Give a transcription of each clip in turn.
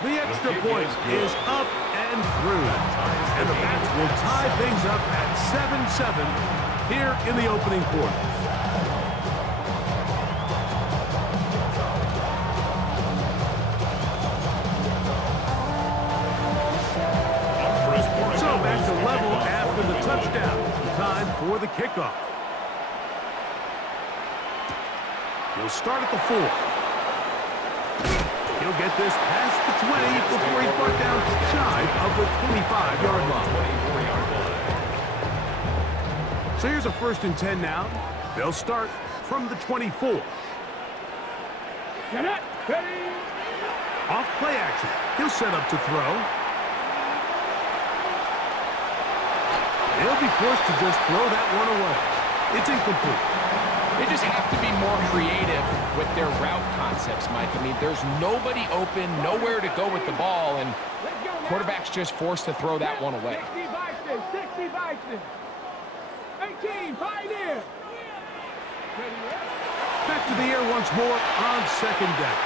The extra point is up and through. And the Bats will tie things up at 7-7 here in the opening quarter. So back to level after the touchdown. Time for the kickoff. He'll start at the 4. He'll get this past the 20 before he's brought down shy of the 25-yard line. So here's a 1st and 10 now. They'll start from the 24. Off play action. He'll set up to throw. He'll be forced to just throw that one away. It's incomplete. They just have to be more creative with their route concepts, Mike. I mean, there's nobody open, nowhere to go with the ball, and quarterback's just forced to throw that one away. 60 Bison. 18, Pioneer. Back to the air once more on 2nd down.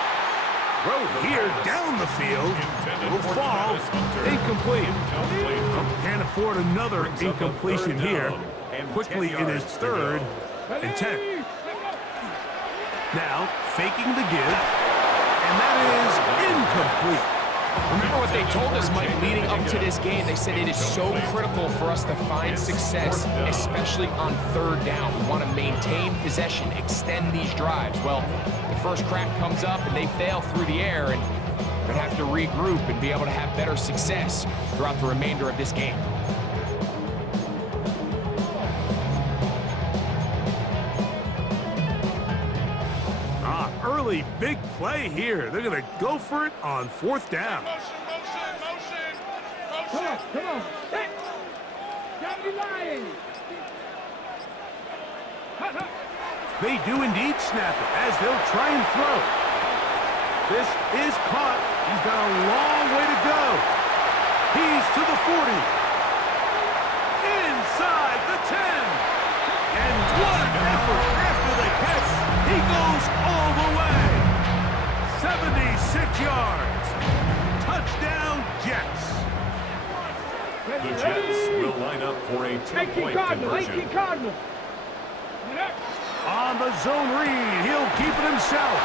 Throw here down the field. Will fall. Incomplete. Can't afford another incompletion here. Quickly in his 3rd and 10. Now, faking the give, and that is incomplete. Remember what they told us, Mike, leading up to this game. They said it is so critical for us to find success, especially on 3rd down. We want to maintain possession, extend these drives. Well, the first crack comes up, and they fail through the air, and we're going to have to regroup and be able to have better success throughout the remainder of this game. Early big play here. They're going to go for it on 4th down. Motion. Come on. Johnny Lion. They do indeed snap it as they'll try and throw. This is caught. He's got a long way to go. He's to the 40. Inside the 10. And what an effort after the catch. He goes all the way. 76 yards. Touchdown, Jets. The Jets will line up for a 2-point conversion. Cardinal. On the zone read, he'll keep it himself.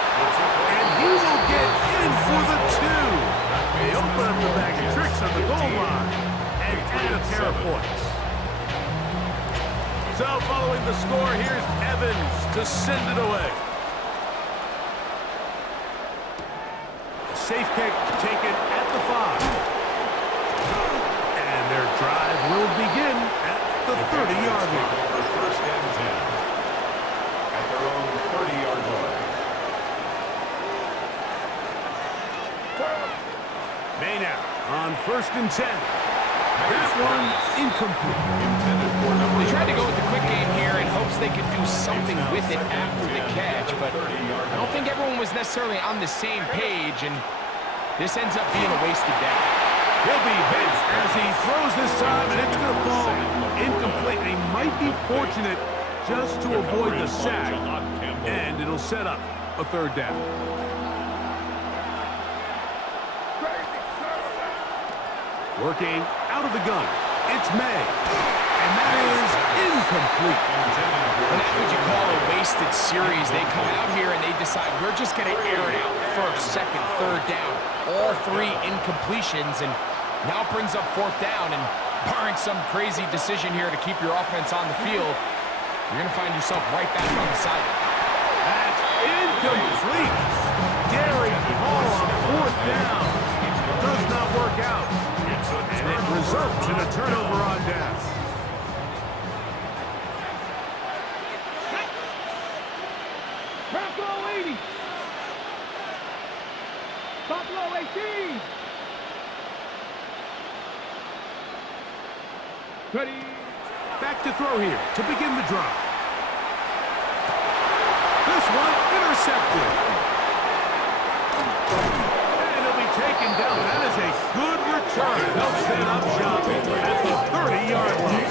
And he will get in for the 2. They open up the bag of tricks on the goal line and add a pair of points. So following the score, here's Evans to send it away. Safe kick taken at the 5. And their drive will begin at the 30-yard line. For 1st and 10 at their own 30-yard line. Maynard on 1st and 10. That one incomplete. They tried to go with the quick game here in hopes they could do something with it after the catch, but I don't think everyone was necessarily on the same page, and this ends up being a wasted down. He'll be hit as he throws this time, and it's going to fall incomplete. He might be fortunate just to avoid the sack, and it'll set up a 3rd down. Working out of the gun, it's May, and that is incomplete. And that's what you call a wasted series. They come out here and they decide we're just going to air it out. 1st, 2nd, 3rd down, all 3 incompletions, and now it brings up 4th down, and barring some crazy decision here to keep your offense on the field, you're going to find yourself right back on the sideline. That's incomplete. Gary Hall on 4th down. Does not work out. And it results in a turnover on down. Buffalo 80. Buffalo 18. Ready. Back to throw here to begin the drive. This one intercepted. And it'll be taken down. That is a good return. They'll set up shop at the 30-yard line.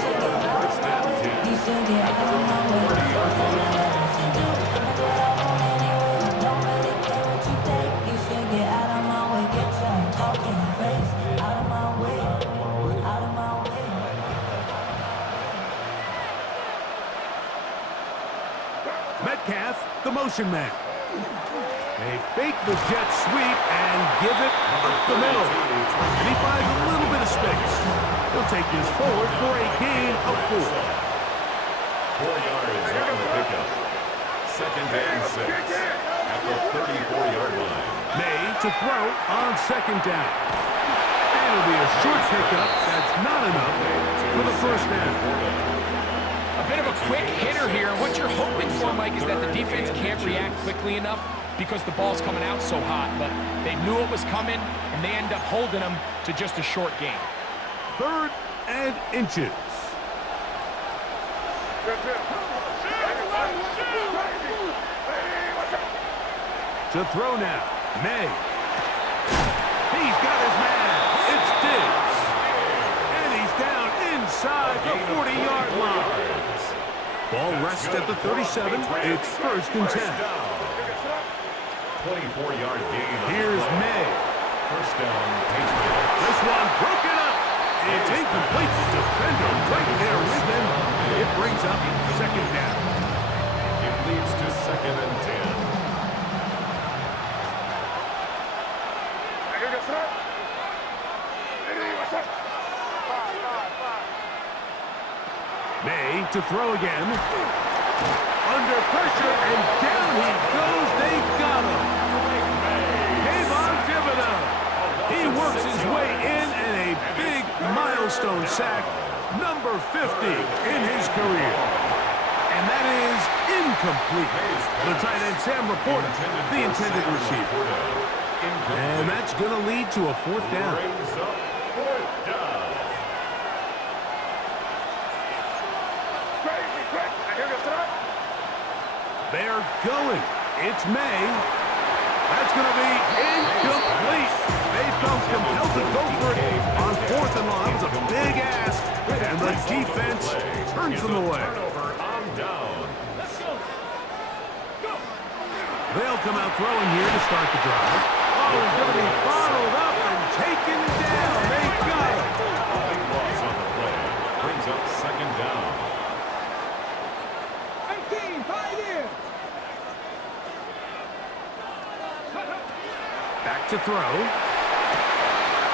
motion man. They fake the jet sweep and give it up the middle. And he finds a little bit of space. He'll take this forward for a gain of 4. 4 yards on the pickup. Second and 6 at the 34-yard line. May to throw on second down. And it'll be a short pickup. That's not enough for the first down. A bit of a quick hitter here. What you're hoping for, Mike, is that the defense can't react quickly enough because the ball's coming out so hot. But they knew it was coming, and they end up holding them to just a short gain. 3rd and inches. To throw now. May. He's got his man. It's Diggs. And he's down inside the 40-yard line. Ball rests at the 37. It's 1st and 10. 24-yard gain. Here's May. First down, Patriots. This one broken up. It's incomplete. Defender right there with him. It brings up second down. It leads to 2nd and 10. May to throw again. Under pressure, and down he goes. They got him. Kayvon Thibodeaux. He works his way in, and a big milestone sack, number 50 in his career. And that is incomplete. The tight end, Sam Laporta, the intended receiver. And that's going to lead to a 4th down. Brings up 4th down. They're going. It's May. That's going to be incomplete. They felt compelled to go for it on 4th and long. That was a big ask, and the defense turns them away. Turnover on down. They'll come out throwing here to start the drive. Oh, he's going to be bottled up and taken down. They got him. Big loss on the play. Brings up 2nd down. 18, pioneer. Back to throw.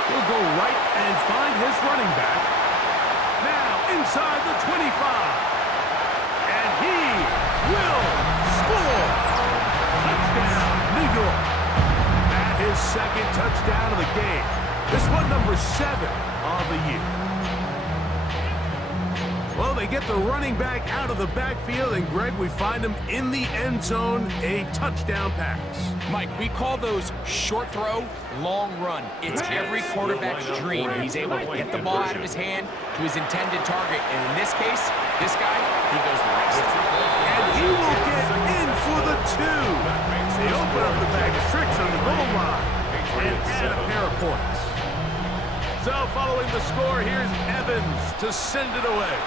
He'll go right and find his running back. Now inside the 25. And he will score. Touchdown, New York. That is 2nd touchdown of the game. This one number 7 of the year. Well, they get the running back out of the backfield, and Greg, we find him in the end zone, a touchdown pass. Mike, we call those short throw, long run. It's every quarterback's dream. He's able to get the ball out of his hand to his intended target. And in this case, this guy, he goes the rest. And he will get in for the 2. They open up the bag of tricks on the goal line and add a pair of points. So following the score, here's Evans to send it away.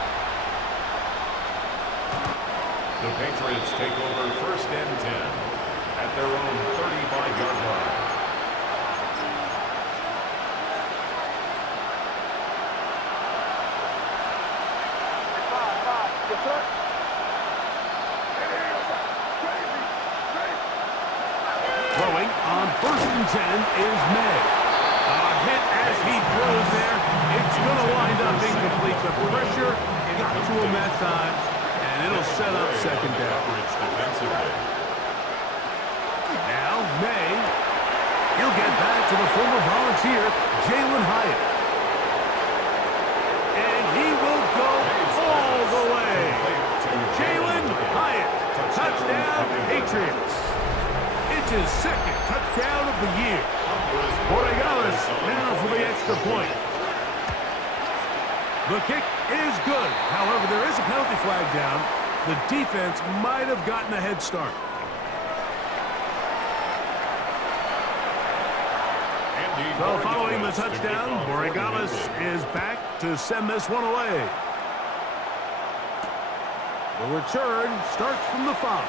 The Patriots take over 1st and 10 at their own 35-yard line. Throwing on 1st and 10 is May. A hit as he throws there. It's going to wind up incomplete. The pressure got to him that time, and it'll set up 2nd down. Now, May. He'll get back to the former Volunteer, Jalin Hyatt. And he will go all the way. Jalin Hyatt. Touchdown, Patriots. It's his 2nd touchdown of the year. Borregales now for the extra point. The kick is good. However, there is a penalty flag down. The defense might have gotten a head start. So following the touchdown, Borregales is back to send this one away. The return starts from the 5.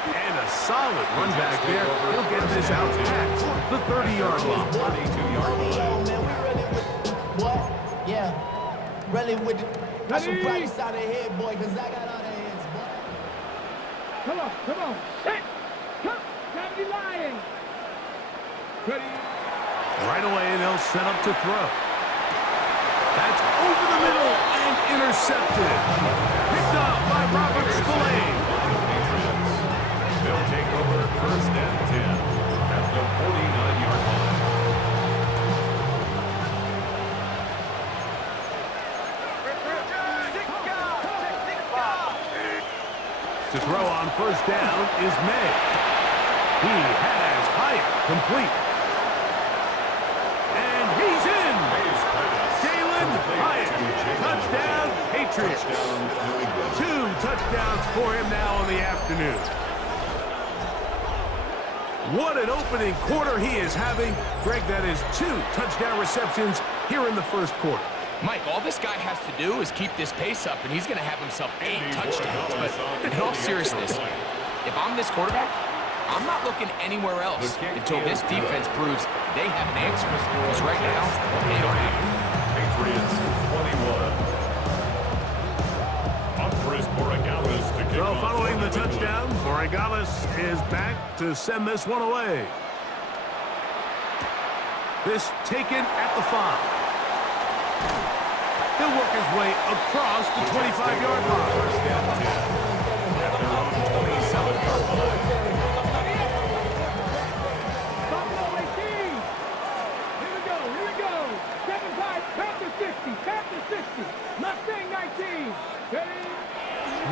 And a solid run back there. He'll get this out past the 30-yard line. 42-yard line. Man, we really with what? Yeah. Really with it. I should practice out of head, boy, because I got all the heads, boy. Come on, come on. Set. Come. Johnny Lyons. Ready. Right away, they'll set up to throw. That's over the middle and intercepted. Picked up by Robert Spillane. They'll take over first and 10 at the 49-yard line. To throw on first down is May. He has Hyatt complete. And he's in. Jalen Hyatt. Touchdown, Patriots. 2 touchdowns for him now in the afternoon. What an opening quarter he is having. Greg, that is 2 touchdown receptions here in the first quarter. Mike, all this guy has to do is keep this pace up, and he's going to have himself 8 touchdowns. But in all seriousness, if I'm this quarterback, I'm not looking anywhere else until this defense proves they have an answer. Because right now, they don't have it. Patriots 21. Andres Borregales to kick So off. following the touchdown, Borregales is back to send this one away. This taken at the 5. He'll work his way across the 25-yard line. First and 10 at their own 27-yard line. Buffalo 18. Here we go, here we go. 7-5, Panther 60, Panther 60. Mustang 19. Ready.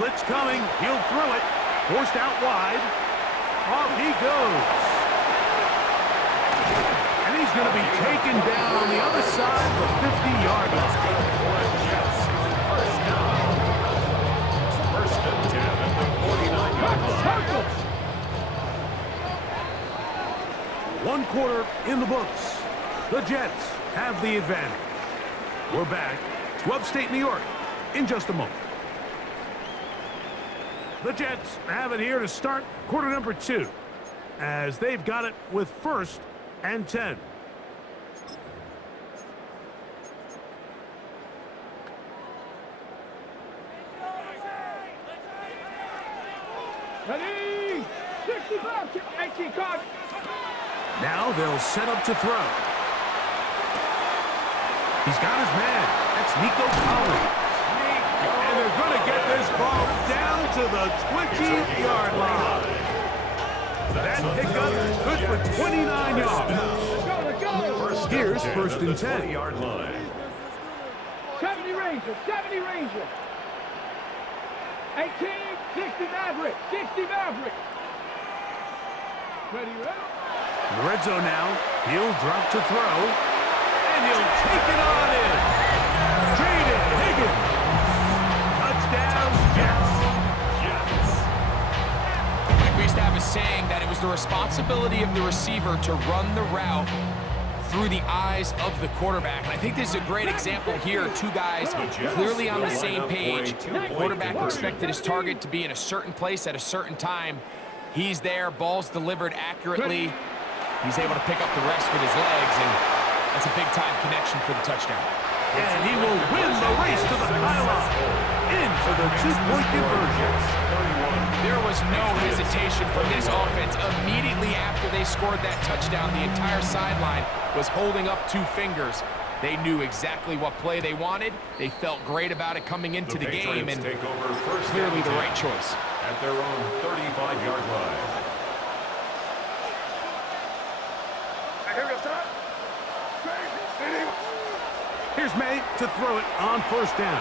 Blitz coming. He'll throw it. Forced out wide. Off he goes. And he's going to be taken down on the other side of the 50-yard line. First and 10 at the 49-yard line. 1 quarter in the books. The Jets have the advantage. We're back to upstate New York in just a moment. The Jets have it here to start quarter number 2, as they've got it with first and 10. Ready. 65, 18 card. Now they'll set up to throw. He's got his man. That's Nico Collins. And they're going to get this ball down to the 20-yard line. That pickup good for 29 yards. Let's go. Here's first and 10. 20-yard line. 70 Ranger, 70 Ranger. 18, 60 Maverick, 60 Maverick. Ready, ready. In the red zone now. He'll drop to throw. And he'll take it on in. Jaden Higgins. Touchdown, Jets. Like we used to have a saying that it was the responsibility of the receiver to run the route through the eyes of the quarterback. And I think this is a great example here. 2 guys clearly on the same page. The quarterback expected his target to be in a certain place at a certain time. He's there, ball's delivered accurately. He's able to pick up the rest with his legs, and that's a big-time connection for the touchdown. And he will win the race to the pylon. In for the 2-point conversion. There was no hesitation from this offense. Immediately after they scored that touchdown, the entire sideline was holding up 2 fingers. They knew exactly what play they wanted. They felt great about it coming into the game, and take over first clearly and the 10 right choice. at their own 35-yard line. Here's May to throw it on first down.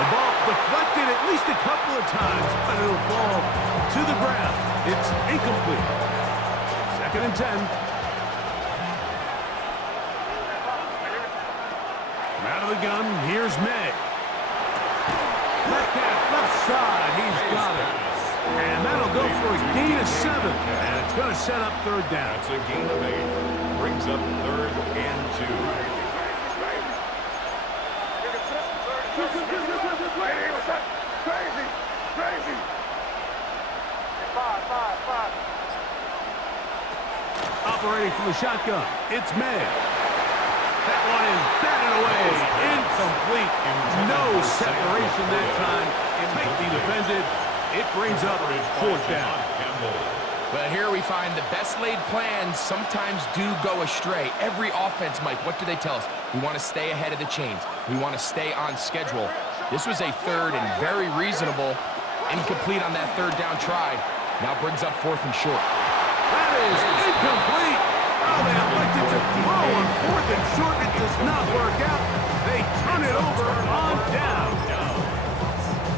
The ball deflected at least a couple of times, but it'll fall to the ground. It's incomplete. Second and 10. From out of the gun, here's May. Metcalf, left side, he's got it. And that'll go for a gain of 7. And it's going to set up third down. That's a gain of 8. Brings up third and 2. Operating from the shotgun, it's May. That one is batted away. Incomplete. No separation that time. Tightly defended. It brings up fourth down. Well, here we find the best laid plans sometimes do go astray. Every offense, Mike, what do they tell us? We want to stay ahead of the chains. We want to stay on schedule. This was a third and very reasonable. Incomplete on that third down try. Now brings up fourth and short. That is incomplete. Oh, they elected to throw on fourth and short. It does not work out. They turn it over on down.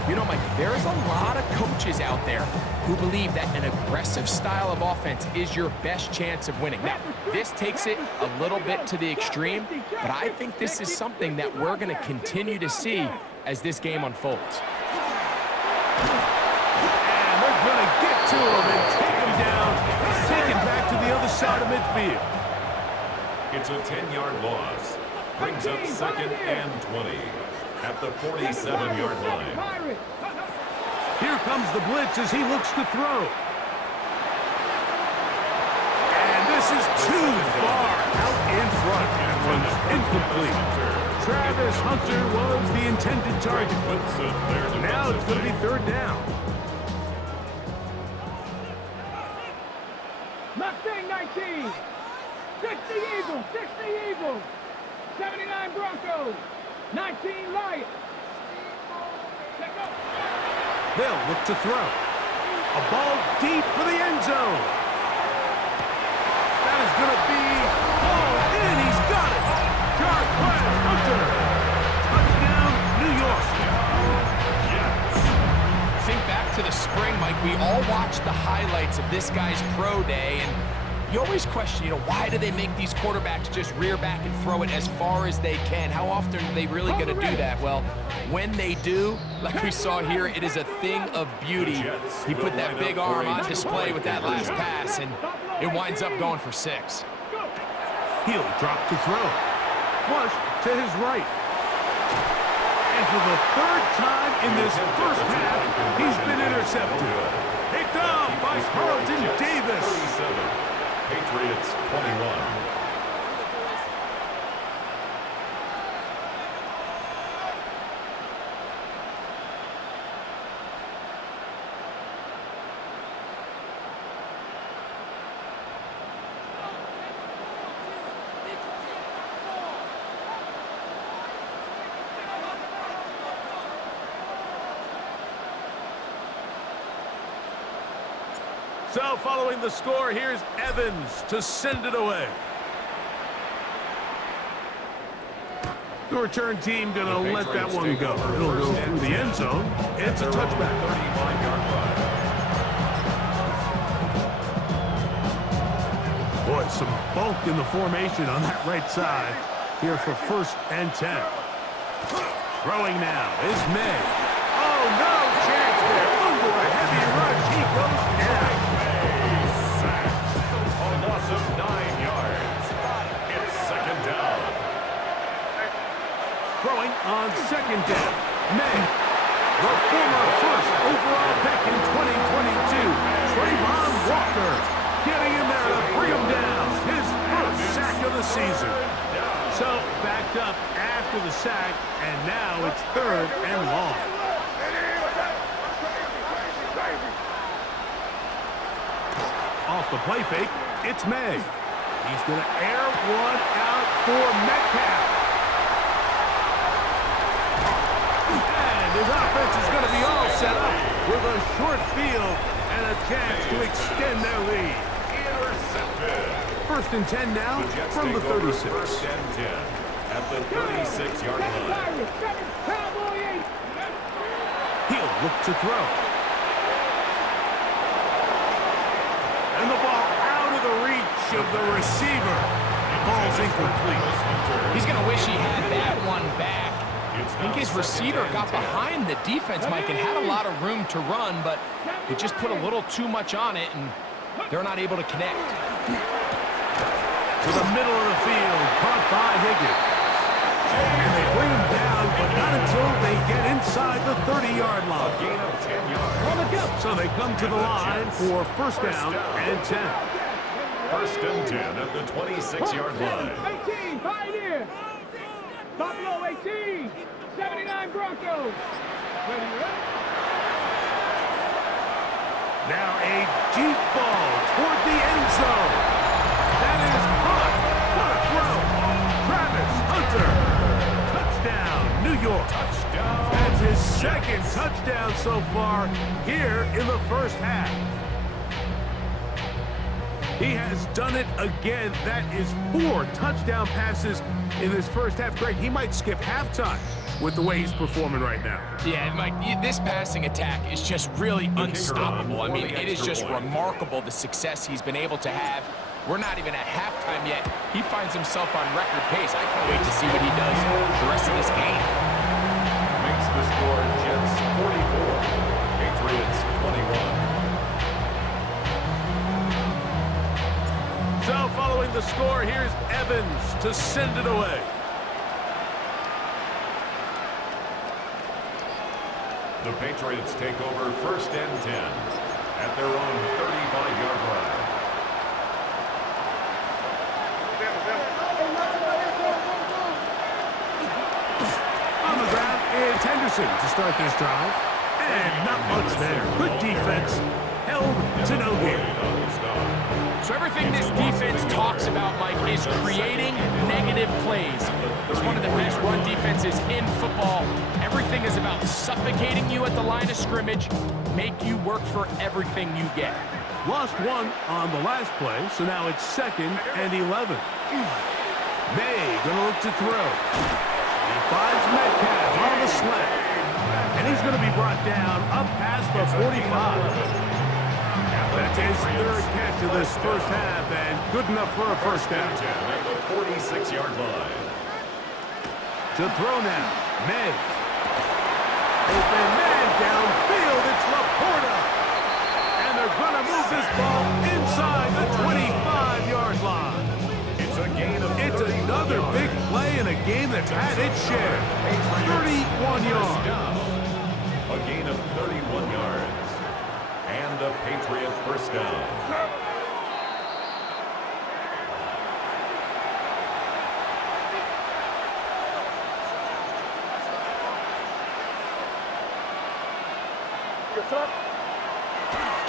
You know, Mike, there's a lot of coaches out there who believe that an aggressive style of offense is your best chance of winning. Now, this takes it a little bit to the extreme, but I think this is something that we're going to continue to see as this game unfolds. And they're going to get to him and take him down, take him back to the other side of midfield. It's a 10-yard loss. Brings up second and 20 at the 47-yard line. Here comes the blitz as he looks to throw. And this is too far out in front. That one's incomplete. Travis Hunter was the intended target. Now it's going to be third down. Mustang 19. 60 Eagles. 60 Eagles. 79 Broncos. 19 Lions. They'll look to throw. A ball deep for the end zone. That is going to be hauled in. He's got it. Jarquez Hunter. Touchdown, New York. Think back to the spring, Mike. We all watched the highlights of this guy's pro day, and you always question, why do they make these quarterbacks just rear back and throw it as far as they can? How often are they really going to do that? Well, when they do, like we saw here, it is a thing of beauty. He put that big arm on display with that last pass, and it winds up going for 6. He'll drop to throw. Flush to his right. And for the third time in this first half, he's been intercepted. Picked off by Carlton Davis. 37. Patriots 21. So following the score, here's Evans to send it away. The return team going to let that one go. It'll go through the end zone. It's a touchback. 35-yard run. Boy, some bulk in the formation on that right side. Here for first and 10. Throwing now is May. Oh, no chance there. Under a heavy rush, he goes down. A loss of 9 yards. It's second down. Throwing on second down. May, the former first overall pick in 2022. Trayvon Walker getting in there to bring him down. His first sack of the season. So backed up after the sack, and now it's third and long. Off the play fake, it's May. He's going to air one out for Metcalf. And his offense is going to be all set up with a short field and a chance to extend their lead. First and 10 now from the 36. First and 10 at the 36-yard line. He'll look to throw. And the ball out of the reach of the receiver. Ball's incomplete. He's going to wish he had that one back. I think his receiver got behind the defense, Mike, and had a lot of room to run, but it just put a little too much on it, and they're not able to connect. To the middle of the field, caught by Higgins. And they bring him down, but not until they get inside the 30-yard line. Gain of 10 yards. So they come to the line for first down and 10. first and 10 at the 26-yard line. 18, Pioneer. Buffalo 18, 79 Broncos. Ready, ready? Now a deep ball toward the end zone. That is caught. What a throw. Travis Hunter. Touchdown, New York. Touchdown. That's his second touchdown so far here in the first half. He has done it again. That is 4 touchdown passes in this first half. Greg, he might skip halftime with the way he's performing right now. Yeah, Mike, this passing attack is just really unstoppable. I mean, it is just remarkable the success he's been able to have. We're not even at halftime yet. He finds himself on record pace. I can't wait to see what he does the rest of this game. Makes the score Jets 44, Patriots 21. So following the score, here's Evans to send it away. The Patriots take over first and 10 at their own 35-yard line. On the ground, it's Henderson to start this drive. And not much there. Good defense. Held to no gain. So everything this defense talks about, Mike, is creating negative plays. It's one of the best run defenses in football. Everything is about suffocating you at the line of scrimmage, make you work for everything you get. Lost one on the last play, so now it's 2nd and 11. May gonna look to throw. He finds Metcalf on the slant. And he's gonna be brought down up past the 45. That's his 3rd catch of this first half, and good enough for a first down. At the 46-yard line. To throw now, May. Open man downfield, it's Laporta. And they're going to move this ball inside the 25-yard line. It's a gain of It's another big play in a game that's had its share. 31 yards. A gain of 31 yards. And a Patriot first down.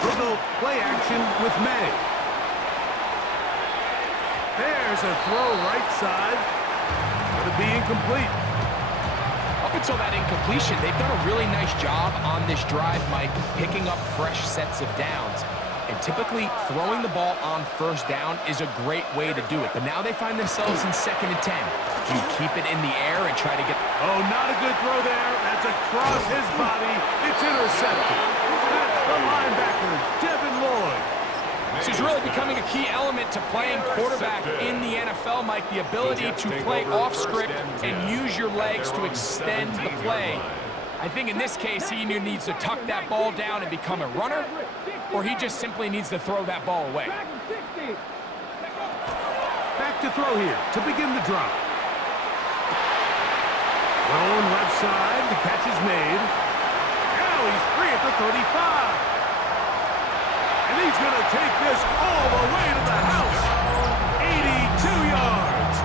We'll go play action with May. There's a throw right side. Going to be incomplete. Up until that incompletion, they've done a really nice job on this drive, Mike, picking up fresh sets of downs. And typically, throwing the ball on first down is a great way to do it. But now they find themselves in 2nd and 10. Do you keep it in the air and try to get... Oh, not a good throw there. That's across his body. It's intercepted. That's the linebacker, Devin Lloyd. This is really becoming a key element to playing quarterback in the NFL, Mike, the ability to play off script and use your legs to extend the play. I think in this case, he either needs to tuck that ball down and become a runner, or he just simply needs to throw that ball away. Back to throw here to begin the drive. Thrown left side, the catch is made. Now he's free at the 35. And he's going to take this all the way to the house. 82 yards.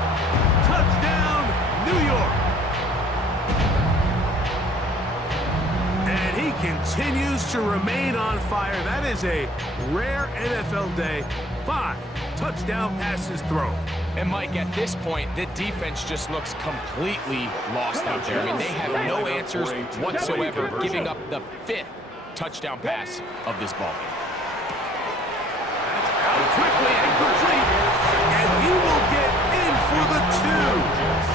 Touchdown, New York. And he continues to remain on fire. That is a rare NFL day. 5 touchdown passes thrown. And Mike, at this point, the defense just looks completely lost out there. I mean, they have no answers whatsoever, giving up the 5th touchdown pass of this ball game. Quickly and complete, and he will get in for the 2.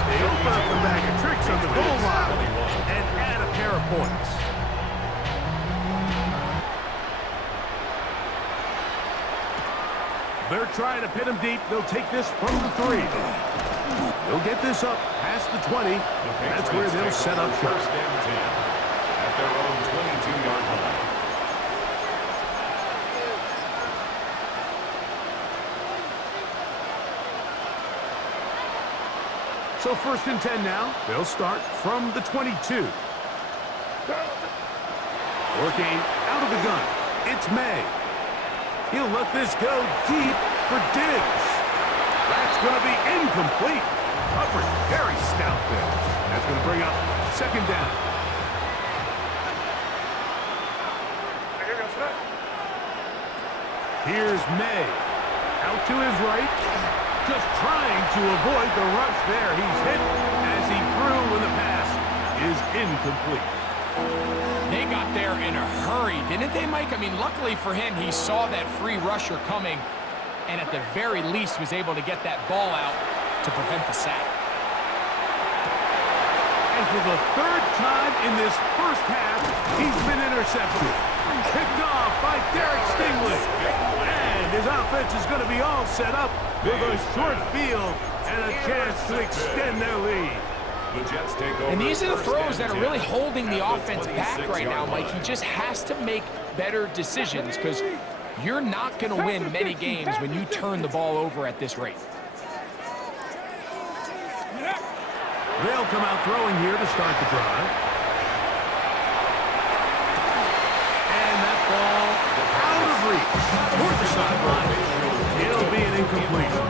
They open up the bag of tricks on the goal line and add a pair of points. They're trying to pin him deep. They'll take this from the 3. They'll get this up past the 20. That's where they'll set up shop. First and 10 at their own 22-yard line. So 1st and 10 now. They'll start from the 22. Working out of the gun. It's May. He'll let this go deep for Diggs. incomplete. Coverage very stout there. That's going to bring up second down. Here's May. Out to his right. Just trying to avoid the rush there. He's hit as he threw when the pass is incomplete. They got there in a hurry, didn't they, Mike? I mean, luckily for him, he saw that free rusher coming and at the very least was able to get that ball out to prevent the sack. And for the third time in this first half, he's been intercepted. Picked off by Derek Stingley. And his offense is going to be all set up with a short field and a chance to extend their lead. The Jets take over. And these are the throws that are really holding the offense back right now, Mike. He just has to make better decisions because you're not going to win many games when you turn the ball over at this rate. They'll come out throwing here to start the drive. And that ball out of reach. Toward the sideline. It'll be an incompletion.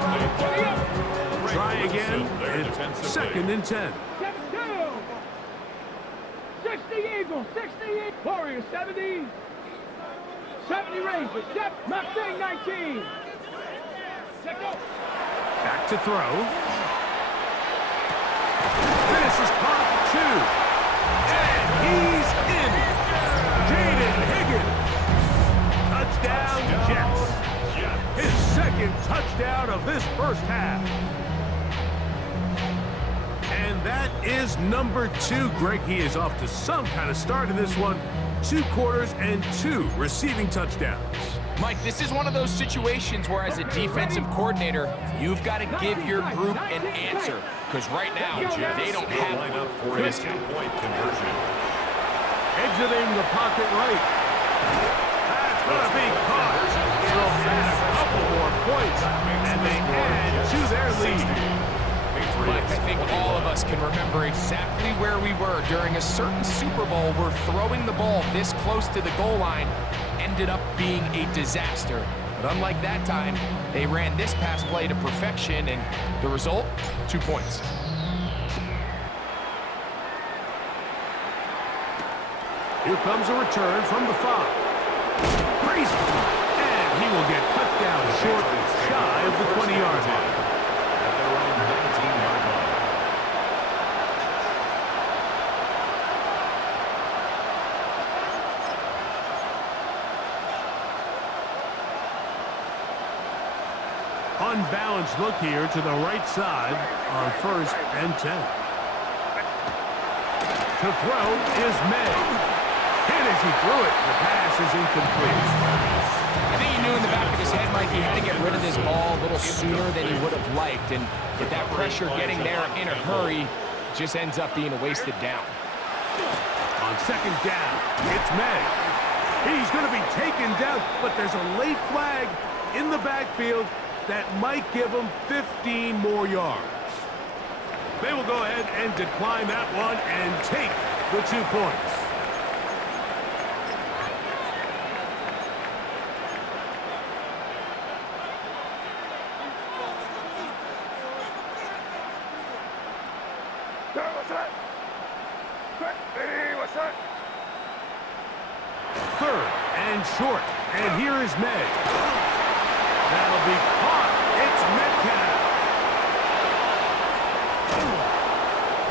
Try again. It's second and 10. 60 Eagles, 60 Warriors, 70. 70 Rangers, Mustang 19. Back to throw. This is caught at 2. And he's in. Jaden Higgins. Touchdown, Jets. His second touchdown of this first half. And that is number 2. Greg, he is off to some kind of start in this one. 2 quarters and 2 receiving touchdowns. Mike, this is one of those situations where as a defensive coordinator, you've got to give your group an answer. Because right now, they don't have one for this game. Point conversion. Exiting the pocket right. That's going to be caught. It'll add a couple more points, and they add to their lead. Mike, I think all of us can remember exactly where we were during a certain Super Bowl where throwing the ball this close to the goal line ended up being a disaster. But unlike that time, they ran this pass play to perfection, and the result, 2 points. Here comes a return from the 5. Crazy. And he will get cut down short, shy of the 20-yard line. At their own 19-yard line. Unbalanced look here to the right side on 1st and 10. To throw is May. Hit as he threw it. The pass is incomplete. I think he knew in the back of his head, Mike, he had to get rid of this ball a little sooner than he would have liked. And with that pressure getting there in a hurry, it just ends up being a wasted down. On second down, it's May. He's going to be taken down, but there's a late flag in the backfield that might give him 15 more yards. They will go ahead and decline that one and take the 2 points. Third and short, and here is May. That'll be caught. It's Metcalf.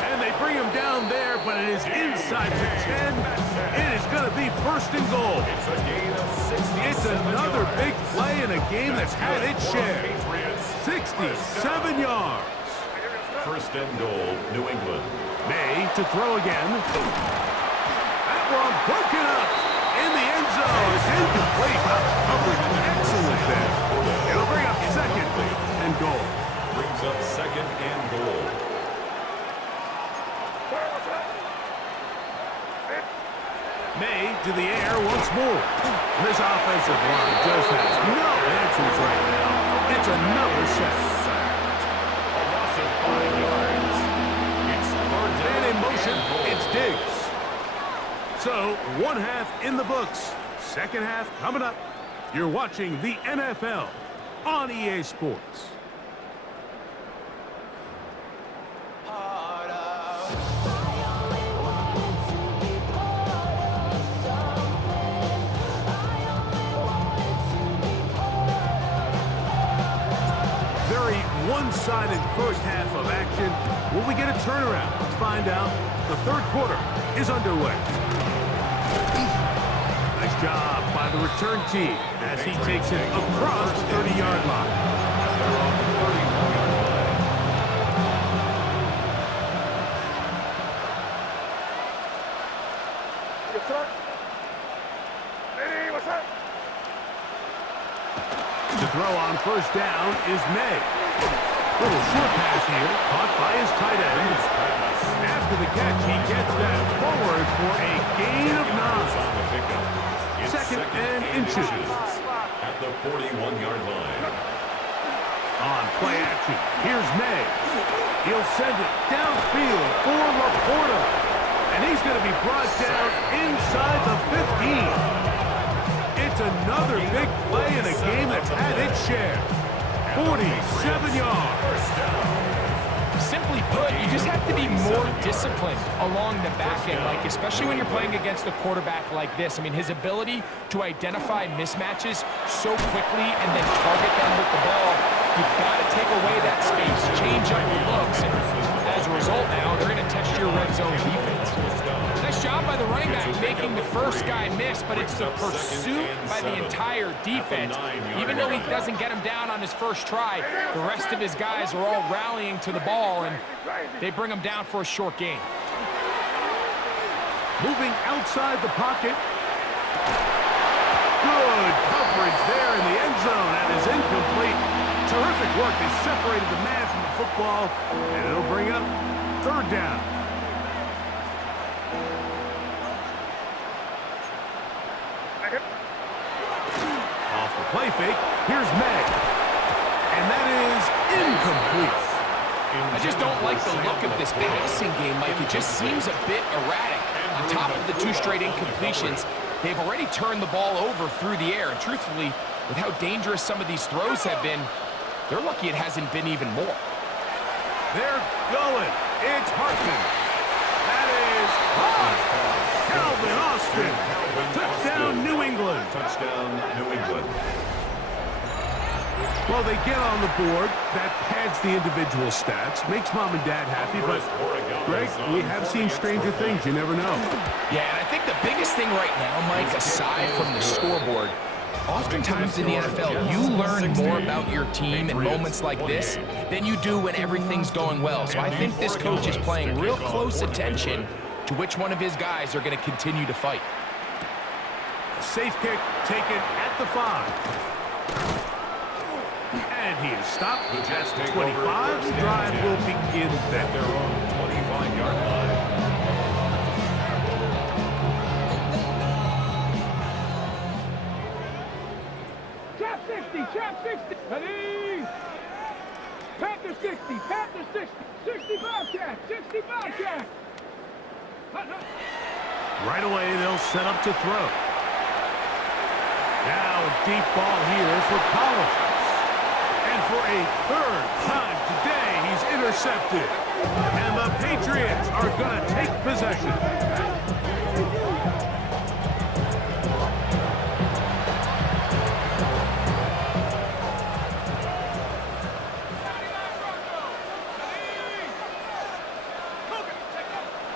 And they bring him down there, but it is inside the 10. It is going to be 1st and goal. It's a gain of 60. It's another big play in a game that's had its share. 67 yards. 1st and goal, New England. May to throw again. That one broken up in the end zone. It's incomplete. Coverage excellent there. It'll bring up 2nd and goal. Brings up 2nd and goal. May to the air once more. This offensive line just has no answers right now. It's another sack. A loss of 5 yards. It's 3rd down. And in motion, it's Diggs. So, 1 half in the books. 2nd half coming up. You're watching the NFL on EA Sports. one-sided first half of action. Will we get a turnaround? Let's find out. The third quarter is underway. Nice job by the return team as he takes it across the 30-yard line. They're on the 31-yard line. Yes, sir. Hey, what's up? The throw on first down is May. Little short pass here, caught by his tight end. After the catch, he gets that forward for a gain of 9. Second and inches. At the 41-yard line. On play action, here's May. He'll send it downfield for Laporta. And he's going to be brought down inside the 15. It's another big play in a game that's had its share. 47 yards. Simply put, you just have to be more disciplined along the back end, Mike, especially when you're playing against a quarterback like this. I mean, his ability to identify mismatches so quickly and then target them with the ball, you've got to take away that space, change up your looks, and as a result now, they're going to test your red zone defense. Nice job by the running back making the first guy miss, but it's the pursuit by the entire defense. Even though he doesn't get him down on his first try, the rest of his guys are all rallying to the ball, and they bring him down for a short gain. Moving outside the pocket. Good coverage there in the end zone. That is incomplete. Terrific work. They separated the man from the football, and it'll bring up third down. Off the play fake, here's May. And that is incomplete. I just don't like the look of this passing game, Mike. It just seems a bit erratic. On top of the 2 straight incompletions, they've already turned the ball over through the air. And truthfully, with how dangerous some of these throws have been, they're lucky it hasn't been even more. They're going. It's Hartman. That is Calvin Austin. Touchdown, New England. Touchdown, New England. Well, they get on the board. That pads the individual stats, makes mom and dad happy. But, Greg, we have seen stranger things. You never know. Yeah, and I think the biggest thing right now, Mike, aside from the scoreboard, oftentimes in the NFL, you learn more about your team in moments like this than you do when everything's going well. So I think this coach is paying real close attention to which one of his guys are going to continue to fight. Safe kick taken at the 5. And he is stopped at 25. The drive will begin At their own 25-yard line. Trap 60, trap 60. Ready? Panther 60, Panther 60. 60 Bobcat, 60 Bobcat. right away. They'll set up to throw. Now a deep ball here for Collins. And for a third time today, he's intercepted. And the Patriots are going to take possession.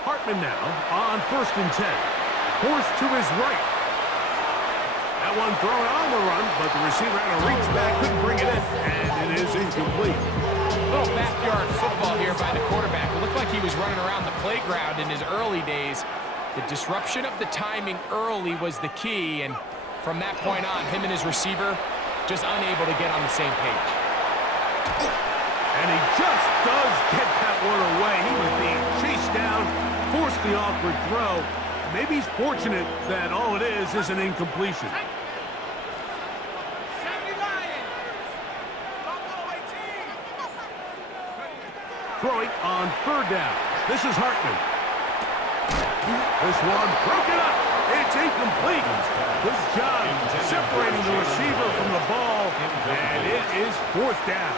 Hartman now on 1st and 10. Forced to his right. That one thrown on the run, but the receiver had to reach back, couldn't bring it in, and it is incomplete. Little backyard football here by the quarterback. It looked like he was running around the playground in his early days. The disruption of the timing early was the key, and from that point on, him and his receiver just unable to get on the same page. And he just does get that one away. He was being chased down, forced the awkward throw. Maybe he's fortunate that all it is an incompletion. Throwing on 3rd down. This is Hartman. This one broken up. It's incomplete. Good job separating the receiver from the ball, and it is 4th down.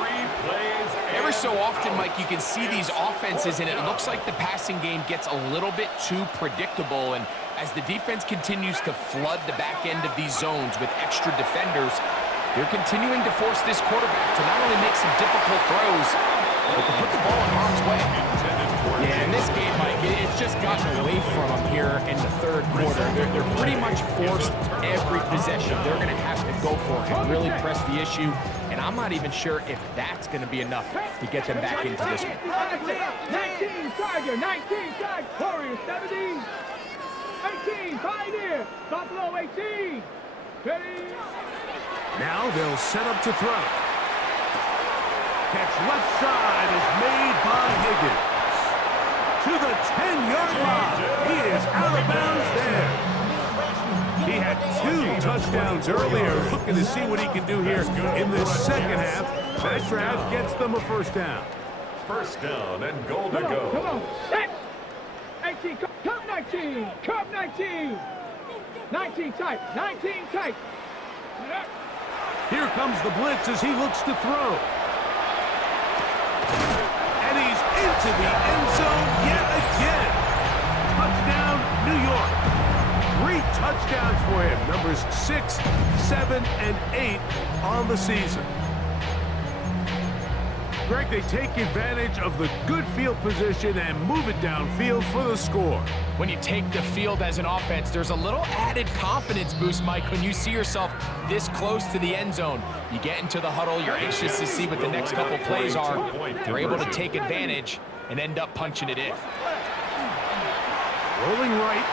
3 plays. Every so often, Mike, you can see these offenses, and it looks like the passing game gets a little bit too predictable. And as the defense continues to flood the back end of these zones with extra defenders, They're continuing to force this quarterback to not only make some difficult throws, but to put the ball in harm's way. Yeah, in this game, Mike, it's just gotten away from them here in the third quarter. They're pretty much forced every possession. They're going to have to go for it and really press the issue. And I'm not even sure if that's going to be enough to get them back into this one. 19 Tiger, 19 Tiger, Warriors 17, 18 Pioneer, Buffalo 18. Ready? Now they'll set up to throw. Catch left side is made by Higgins. To the 10-yard line. He is out of bounds there. He had 2 touchdowns earlier. Looking to see what he can do here in the second half. That drive gets them a first down. First down and goal to Come go. on. Set. 18, come 19, come 19. 19 tight, 19 tight. Here comes the blitz as he looks to throw. And he's into the end zone yet again. Touchdown, New York. 3 touchdowns for him. Numbers 6, 7, and 8 on the season. Greg, they take advantage of the good field position and move it downfield for the score. When you take the field as an offense, there's a little added confidence boost, Mike, when you see yourself this close to the end zone. You get into the huddle, you're anxious to see what the next couple plays are. You're able to take advantage and end up punching it in. Rolling right.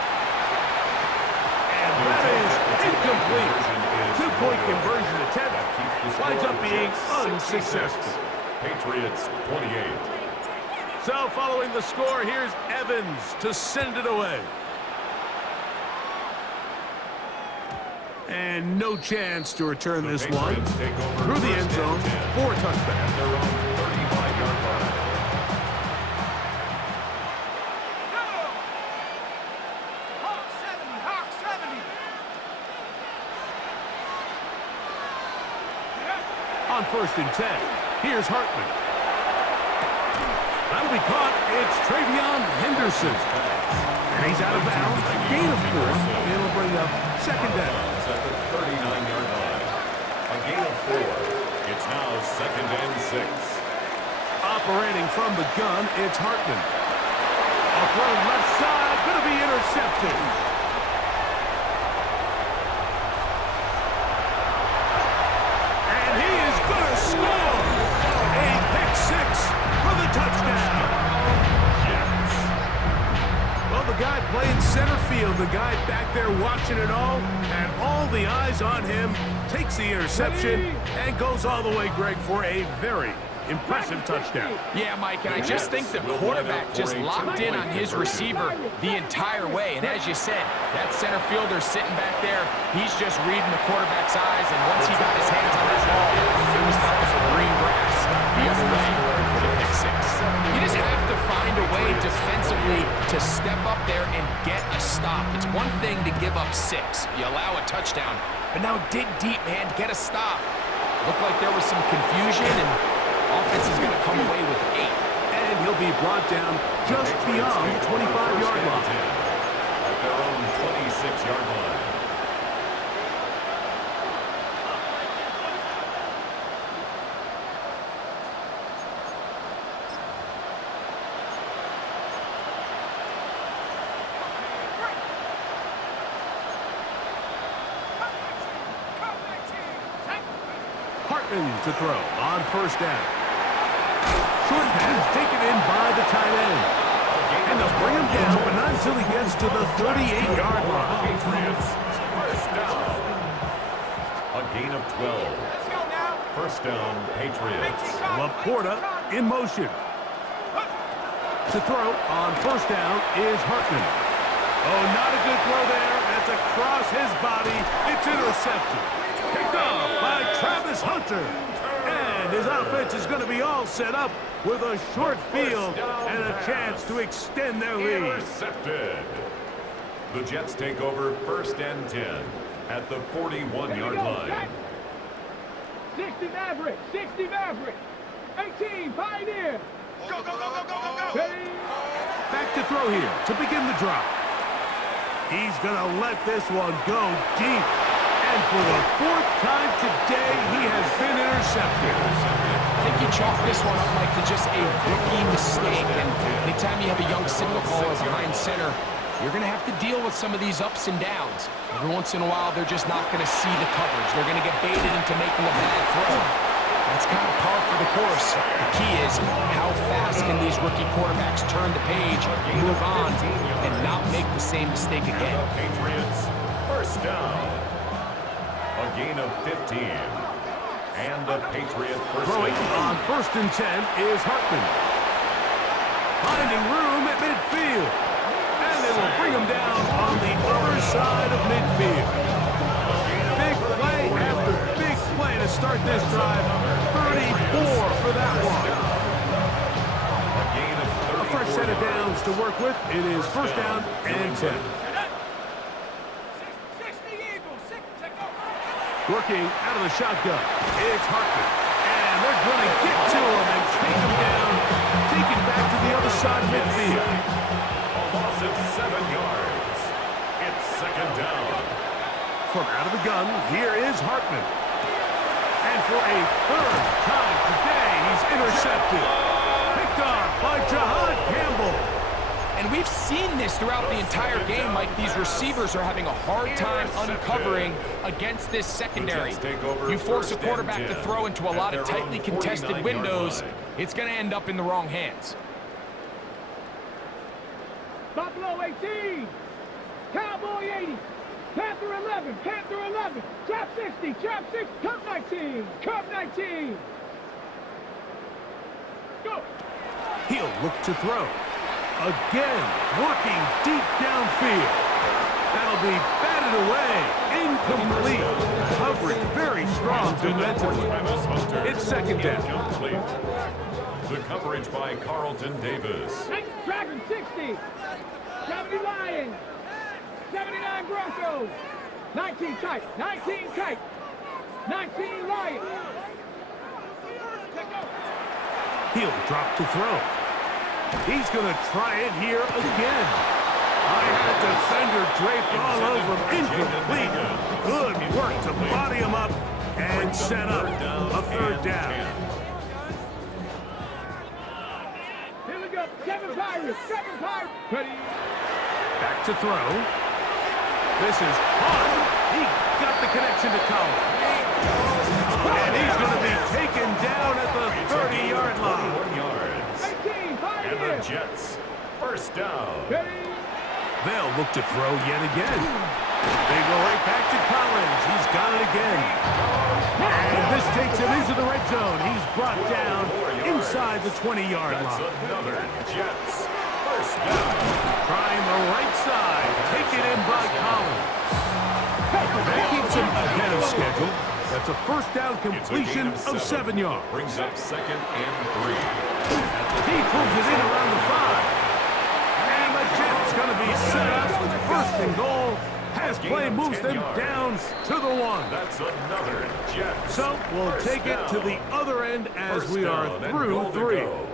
And that is incomplete. 2-point conversion attempt winds up being unsuccessful. Patriots 28. So following the score, here's Evans to send it away. And no chance to return this one. Through the end zone, 4 touchdowns. Their own 35-yard line. On 1st and 10. Here's Hartman. That'll be caught. It's Travion Henderson. And he's out of bounds. Gain of 4. And it'll bring up second down. At the 39-yard line. A gain of 4. It's now 2nd and 6. Operating from the gun, it's Hartman. A throw left side, going to be intercepted. And he is going to score. A pick 6 for the touchdown. Yes. Well, the guy playing center field, the guy back there watching it all, and all the eyes on him, takes the interception and goes all the way, Greg, for a very impressive touchdown. Yeah, Mike, and I just think the quarterback just locked in on his receiver the entire way. And as you said, that center fielder sitting back there, he's just reading the quarterback's eyes, and once he got his hands on that ball, it was nothing but green grass the other way for the pick 6. You just have to find a way defensively to step up there and get a stop. It's one thing to give up 6. You allow a touchdown, but now dig deep, man, get a stop. Looked like there was some confusion, and offense is going to come away with 8. And he'll be brought down just beyond the 25-yard line. At their own 26-yard line. Hartman to throw on 1st down. Short pass taken in by the tight end. And they'll bring him down, but not until he gets to the 38-yard line. Patriots, first down. A gain of 12. First down, Patriots. Laporta in motion. To throw on 1st down is Hartman. Oh, not a good throw there. That's across his body. It's intercepted. Picked off by Travis Hunter. And his offense is going to be all set up with a short field and a chance to extend their lead. Intercepted. The Jets take over 1st and 10 at the 41-yard line. 60 Maverick, 60 Maverick. 18 Pioneer. Go, go, go, go, go, go, go. Ready? Back to throw here to begin the drive. He's going to let this one go deep. And for the fourth time today, he has been intercepted. I think you chalk this one up, Mike, to just a rookie mistake. And anytime you have a young signal caller behind center, you're going to have to deal with some of these ups and downs. Every once in a while, they're just not going to see the coverage. They're going to get baited into making a bad throw. That's kind of par for the course. The key is how fast can these rookie quarterbacks turn the page, move on, and not make the same mistake again. Patriots, first down. A gain of 15. And the Patriot first Throwing down. on 1st and 10 is Hartman. Finding room at midfield. And they will bring him down on the other side of midfield. Big play after big play to start this drive. 34 for that one. A gain of A fresh 34 set of yards. downs to work with. It is 1st down and 10. Working out of the shotgun. It's Hartman. And they're going to get to him and take him down. Taken back to the other side of midfield. A loss of 7 yards. It's 2nd down. From out of the gun, here is Hartman. And for a 3rd time today, he's intercepted. Picked off by Jahad Campbell. And we've seen this throughout the entire game, Mike. These receivers are having a hard time uncovering against this secondary. You force a quarterback to throw into a lot of tightly contested windows, it's going to end up in the wrong hands. Buffalo 18. Cowboy 80. Panther 11. Panther 11. Trap 60. Trap 60. Cub 19. Cub 19. Go. He'll look to throw. Again, working deep downfield. That'll be batted away. Incomplete. Coverage very strong defensively. It's 2nd down. Incomplete. The coverage by Carlton Davis. Dragon 60. 70 Lions. 79 Broncos. 19 Kite. 19 Kite. 19 Lions. He'll drop to throw. He's going to try it here again. I had a defender draped all over him. Incomplete. Good work to body him up and set up a 3rd down. Here we go. 7 Pirates. 7 Pirates. Ready. Back to throw. This is hard. He got the connection to Collins. And he's going to be taken down at the 30-yard line. 41 yards. 18. Fire And here. the Jets, first down. Ready. They'll look to throw yet again. They go right back to Collins. He's got it again. And this takes him into the red zone. He's brought down inside the 20-yard That's line. another Jets, first down. Trying the right side. Taken in by Collins. That keeps him ahead of schedule. That's a 1st down It's a gain completion of 7 yards. Brings up 2nd and 3. He pulls it in around the 5. And the Jets going to be set up with 1st and goal. Has play moves them down to the 1. That's another Jets. So we'll first take it to down. the other end as First we are down and through goal to 3. go.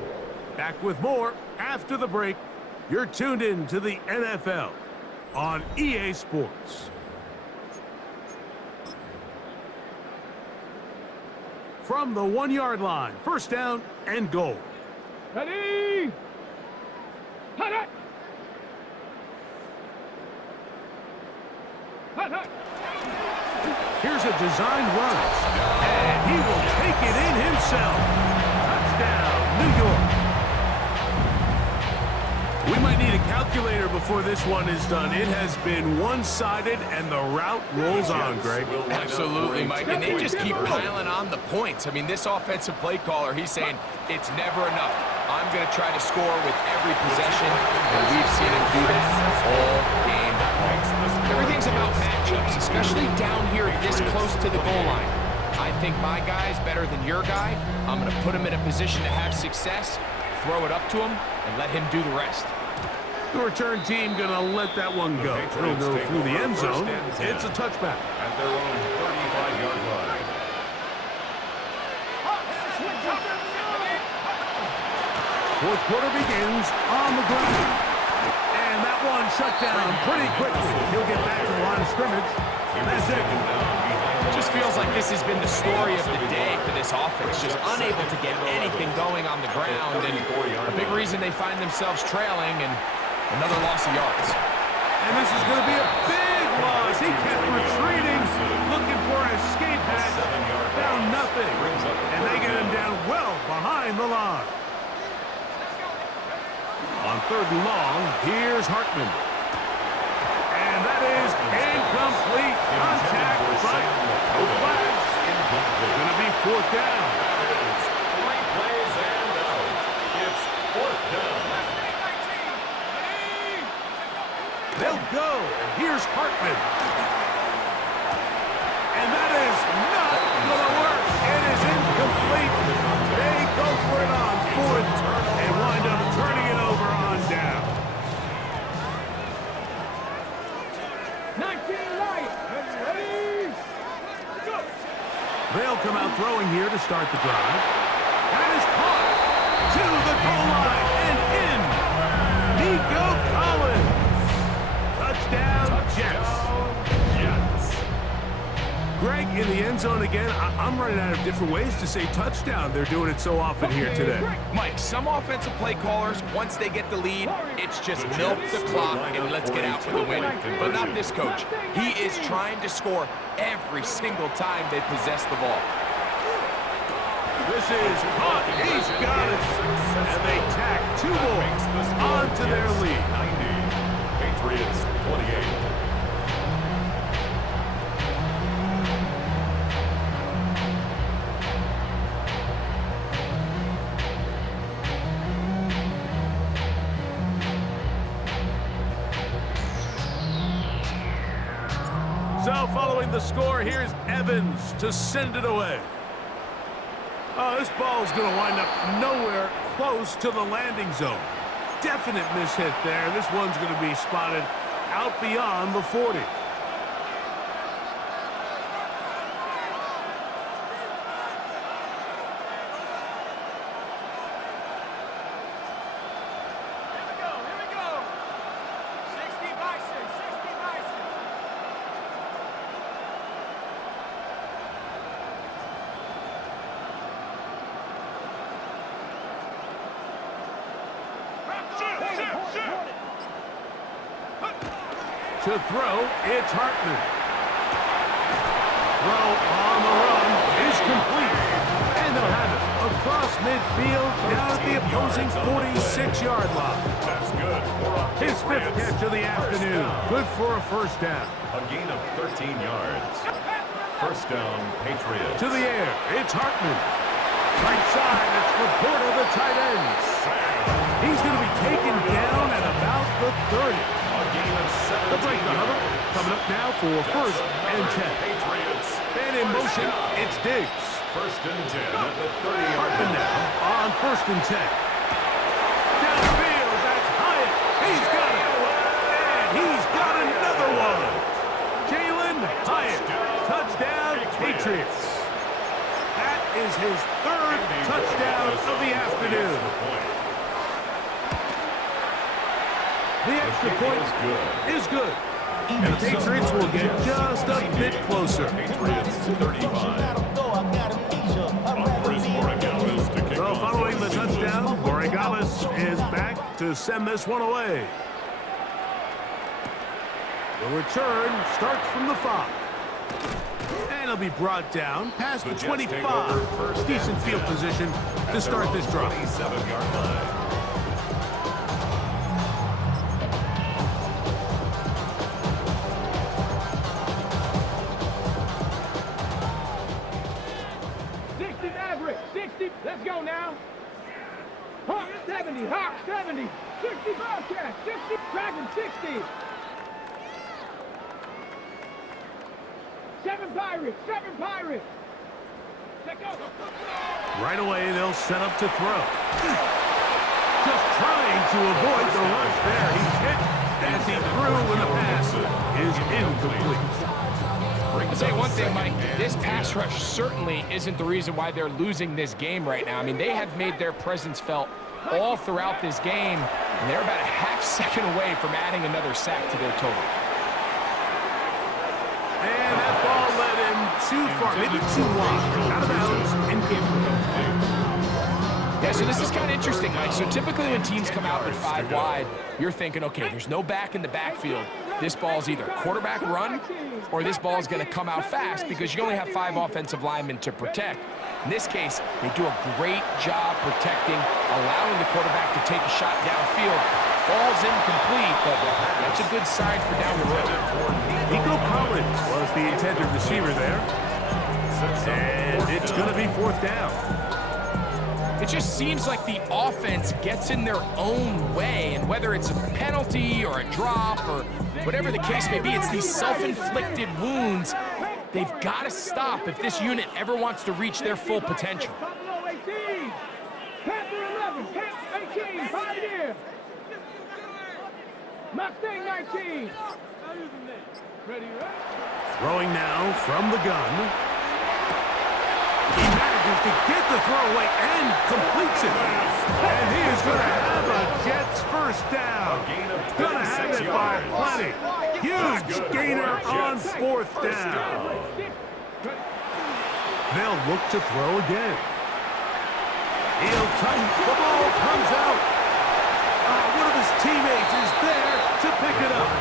Back with more after the break. You're tuned in to the NFL on EA Sports. From the 1-yard line, 1st down and goal. Ready. Hut, hut. Hut, hut. Here's a designed run. And he will take it in himself. Touchdown, New York. We might need a calculator before this one is done. It has been one-sided, and the route rolls on, Greg. Will line up Absolutely, for a Mike, and they just keep 10-point piling on the points. I mean, this offensive play caller, he's saying, it's never enough. I'm going to try to score with every possession, and we've seen him do that all game long. Everything's about matchups, especially down here this close to the goal line. I think my guy's better than your guy. I'm going to put him in a position to have success, throw it up to him, and let him do the rest. The return team going to let that one go. It'll go through the end zone. It's a touchback. At their own 35-yard line. Fourth quarter begins on the ground. And that one shut down pretty quickly. He'll get back to the line of scrimmage. That's it. Just feels like this has been the story of the day for this offense. Just unable to get anything going on the ground, and a big reason they find themselves trailing, and another loss of yards. And this is going to be a big loss. He kept retreating, looking for an escape hatch. Found nothing. And they get him down well behind the line. On 3rd and long, here's Hartman. And that is incomplete. Contact, but no flags. It's going to be 4th down. 3 plays and out. It's 4th down. They'll go. Here's Hartman. And that is not going to work. It is incomplete. They go for it on 4th and wind up turning it over on down. 19 right. Ready? Go. They'll come out throwing here to start the drive. That is caught to the goal line and in. Nico Collins. Touchdown, Jets. Greg, in the end zone again. I'm running out of different ways to say touchdown. They're doing it so often here today. Mike, some offensive play callers, once they get the lead, it's just milk the clock and let's get out with a win. But not this coach. He is trying to score every single time they possess the ball. This is caught. He's got it. And they tack 2 more onto their lead. 90. Patriots 28. So following the score, here's Evans to send it away. Oh, this ball's going to wind up nowhere close to the landing zone. Definite mishit there. This one's going to be spotted out beyond the 40. To throw, it's Hartman. Throw on the run is complete. And they'll have it across midfield down at the opposing 46-yard line. That's good. His 5th catch of the afternoon. Good for a 1st down. A gain of 13 yards. 1st down, Patriots. To the air, it's Hartman. Right side, it's Laporta, the tight end. He's going to be taken down at about the 30. The break the huddle. Coming up now for 1st and 10. Patriots. And in motion, it's Diggs. 1st and 10 at the 30-yard Hartman line. now on 1st and 10. Downfield, that's Hyatt. He's got it. And he's got another one. Jalen Hyatt. Touchdown, Patriots. That is his 3rd touchdown of the afternoon. The extra point is good. And the Patriots will get just a bit closer. Patriots 35. So following the touchdown, Borregales is back to send this one away. The return starts from the 5. And it'll be brought down past the 25. Decent field position to start this drive. 27-yard line. Let's go now. Hawk 70, Hawk 70, 60 Bobcat, 60, Dragon 60. 7 Pirates, 7 Pirates. Let's go. Right away, they'll set up to throw. Just trying to avoid the rush there. He's hit as he threw when the pass is incomplete. I'll tell you one thing, Mike, this pass rush certainly isn't the reason why they're losing this game right now. I mean, they have made their presence felt all throughout this game, and they're about a half second away from adding another sack to their total. And too far, maybe too wide. Out of bounds, incomplete. Yeah, so this is kind of interesting, Mike. So typically when teams come out with 5 wide, you're thinking, okay, there's no back in the backfield. This ball's either quarterback run or this ball's going to come out fast because you only have 5 offensive linemen to protect. In this case, they do a great job protecting, allowing the quarterback to take a shot downfield. Falls incomplete, but that's a good sign for down the road. Nico Collins was the intended receiver there. And it's going to be 4th down. It just seems like the offense gets in their own way, and whether it's a penalty or a drop or whatever the case may be, it's these self-inflicted wounds. They've got to stop if this unit ever wants to reach their full potential. Buffalo 18. Panther 11. Panther 18. Pioneer. Mustang 19. Ready, right? Throwing now from the gun. He manages to get the throw away and completes it. And he is going to have a Jets first down. Going to have it by plenty. Huge gainer on 4th down. They'll look to throw again. He'll tighten. The ball comes out. One of his teammates is there to pick it up.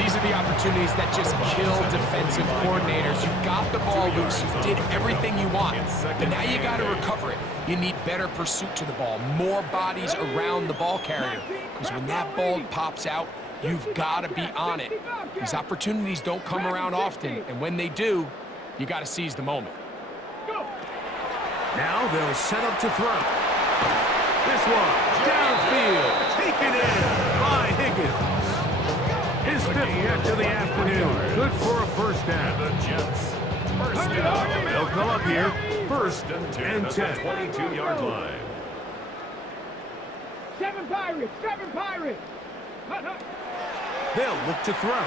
These are the opportunities that just kill defensive coordinators. You got the ball loose. You did everything you want. But now you got to recover it. You need better pursuit to the ball, more bodies around the ball carrier. Because when that ball pops out, you've got to be on it. These opportunities don't come around often. And when they do, you got to seize the moment. Now they'll set up to throw. This one, downfield, taken in by Higgins. His 5th catch of the afternoon. Good for a first down. The Jets. First down. They'll come up here. 1st and 10. 22-yard line. 7 Pirates. 7 Pirates. They'll look to throw.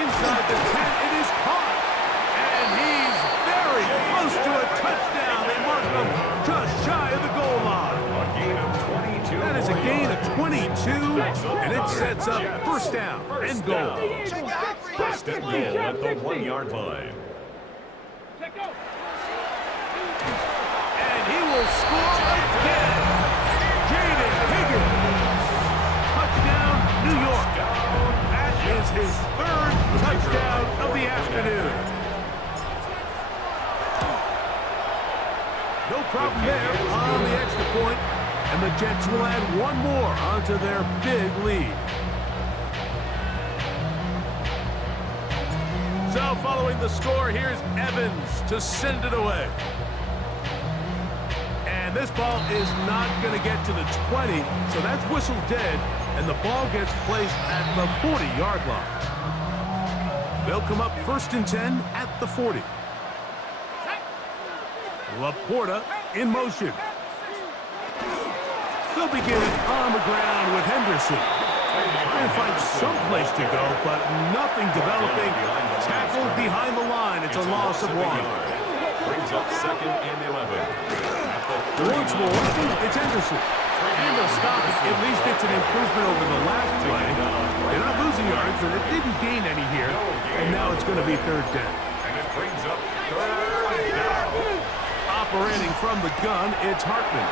Inside the 10, it is caught. And he's very close to a touchdown. They mark him just shy of the goal line. A gain of 22. That is a gain of 22, and it sets up 1st down and goal. First and goal at the 1-yard line. And he will score again. Jaden Higgins. Touchdown, New York. That is his 3rd touchdown of the afternoon. No problem there on the extra point, and the Jets will add 1 more onto their big lead. So following the score, here's Evans to send it away. And this ball is not going to get to the 20, so that's whistled dead, and the ball gets placed at the 40-yard line. They'll come up 1st and 10 at the 40. Laporta in motion. They'll begin on the ground with Henderson. Trying to find some place to go, but nothing developing. Tackled behind the line. It's a loss of 1. Brings up 2nd and 11. Once more, it's Henderson. And they'll stop it. At least it's an improvement over the last play. They're not losing yards, and it didn't gain any here. And now it's going to be 3rd down. And it brings up 3rd down. Operating from the gun, it's Hartman.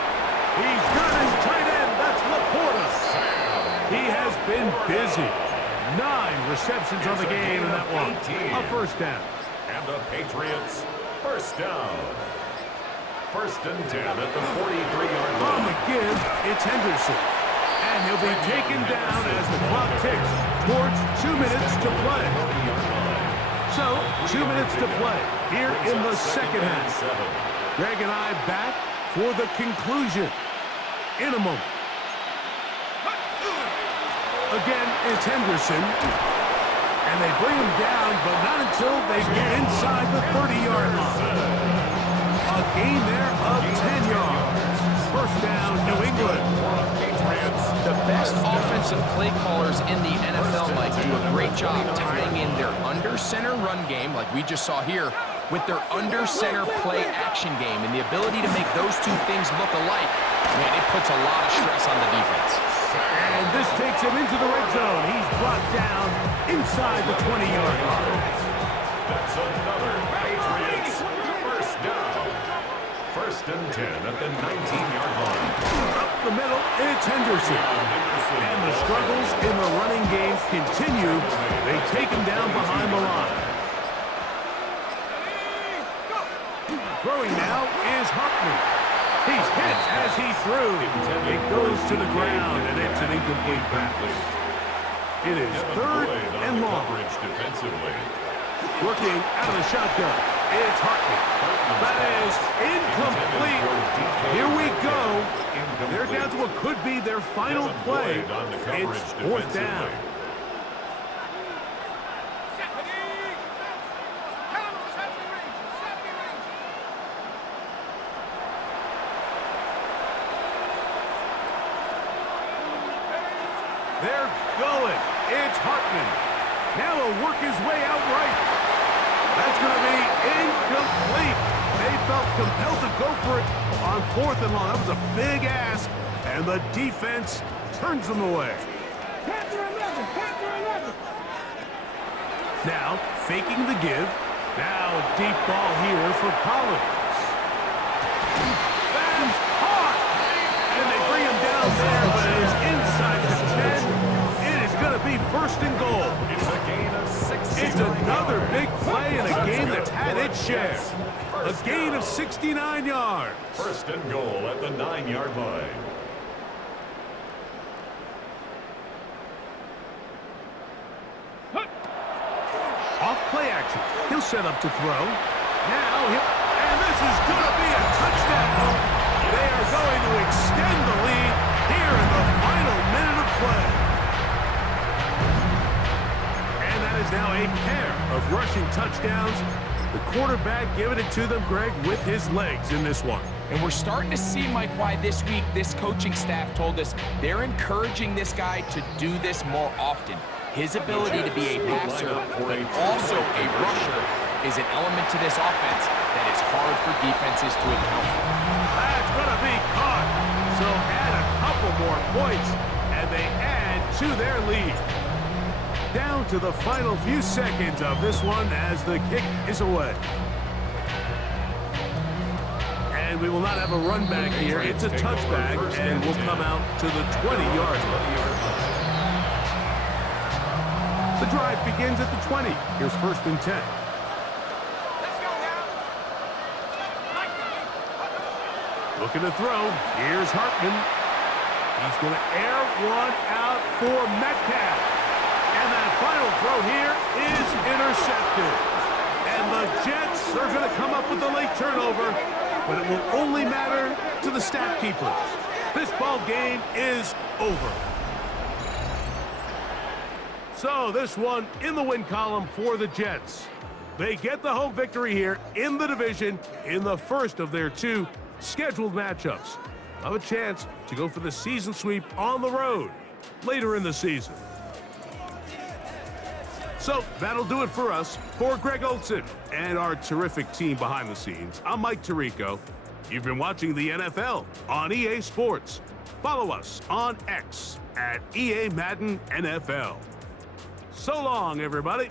He's got his tight end. That's Laporta. He has been busy. 9 receptions on the game, and that one a 1st down. And the Patriots, 1st down. 1st and 10 at the 43-yard On line. the give, it's Henderson. And he'll be taken down as the clock ticks towards 2 minutes to play. So, 2 minutes to play here in the 2nd half. Greg and I back for the conclusion in a moment. Again, it's Henderson. And they bring him down, but not until they get inside the 30-yard line. A gain there of 10 yards. 1st down, New England. The best offensive play callers in the NFL, Mike, do a great job tying in their under-center run game, like we just saw here, with their under-center play action game. And the ability to make those 2 things look alike, man, it puts a lot of stress on the defense. And this takes him into the red zone. He's brought down inside the 20-yard line. That's another First and 10 at the 19-yard line. Up the middle, it's Henderson. And the struggles in the running game continue. They take him down behind the line. Throwing now is Hartman. He's hit as he threw. It goes to the ground, and it's an incomplete pass. It is third and long. Defensively. Working out of the shotgun. It's Hartman. That is incomplete. Here we go. They're down to what could be their final play. It's fourth down. They're going. It's Hartman. Now he'll work his way out right. That's going to be incomplete. They felt compelled to go for it on fourth and long. That was a big ask, and the defense turns them away. Panther 11, Panther 11. Now, faking the give. Now a deep ball here for Collins. And caught! And they bring him down there, but it is inside the 10. It is going to be first and goal. It's a gain of 69. It's another big play in a game that's had its share. A gain of 69 yards. First and goal at the 9-yard line. Off play action. He'll set up to throw. Now, and this is going to be a touchdown. They are going to extend the lead here in the final minute of play. And that is now a pair of rushing touchdowns. The quarterback giving it to them, Greg, with his legs in this one. And we're starting to see, Mike, why this week this coaching staff told us they're encouraging this guy to do this more often. His ability to be a passer, but also a rusher, is an element to this offense that is hard for defenses to account for. That's going to be caught. So add a couple more points, and they add to their lead. Down to the final few seconds of this one as the kick is away. And we will not have a run back here. It's a touchback, and will come out to the 20-yard line. The drive begins at the 20. Here's first and 10. Looking to throw. Here's Hartman. He's going to air one out for Metcalf. And that final throw here is intercepted. And the Jets are going to come up with a late turnover, but it will only matter to the stat keepers. This ball game is over. So this one in the win column for the Jets. They get the home victory here in the division in the first of their two scheduled matchups. Have a chance to go for the season sweep on the road later in the season. So that'll do it for us. For Greg Olsen and our terrific team behind the scenes, I'm Mike Tirico. You've been watching the NFL on EA Sports. Follow us on X at EA Madden NFL. So long, everybody.